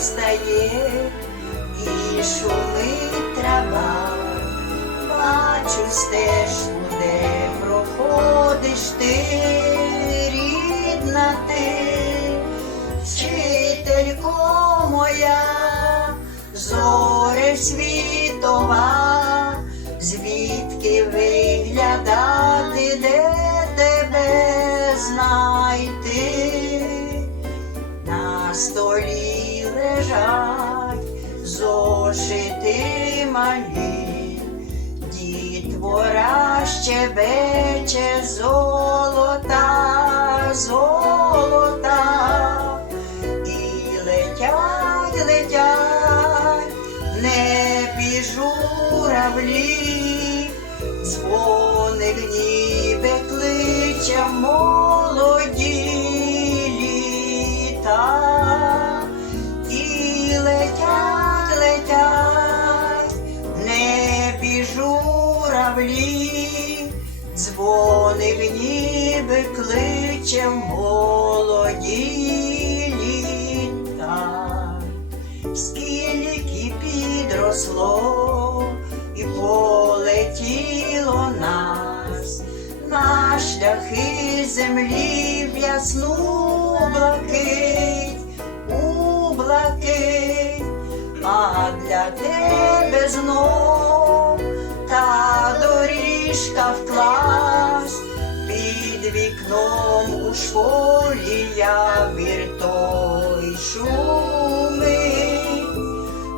встає і шумить трава, бачу стежку, де проходиш ти, рідна ти, вчителько моя, зоре світова, звідки виглядати, малі, дітвора щебече золота, золота, і летять, летять, в небі журавлі, дзвоник ніби кличе молоді журавлі, дзвоник ніби кличе молоді літа. Скільки підросло і полетіло нас на шляхи землі в ясну блакить, у блакить, а для тебе знов та доріжка в клас. Під вікном у школі я віртой шумить,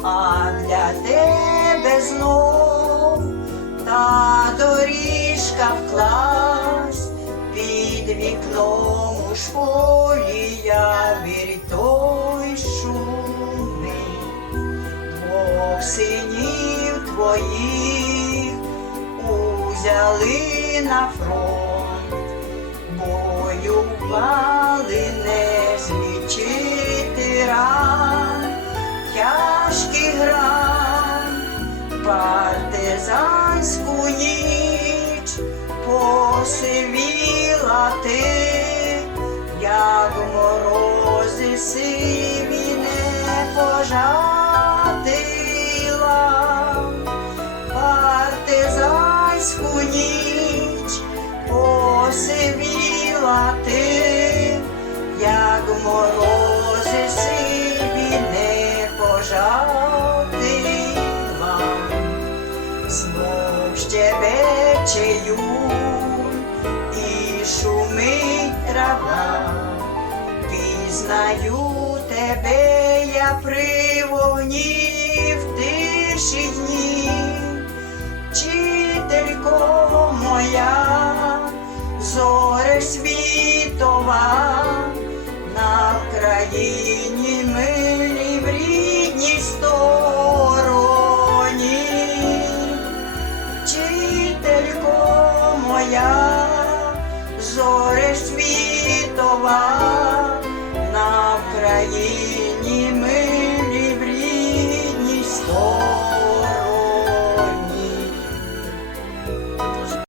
а для тебе знов та доріжка в клас. Під вікном у школі я віртой шумить, двох синів твоїх узяли на фронт, воювали не злічити ран, тяжкий гран, партизанську ніч посивіла ти, як морози сиві не пожатила партизанську морози сиві не пожатила, знов щебече юр і шумить трава, пізнаю тебе я при вогні в тиші дні, вчителько моя, зоре світова, на країні.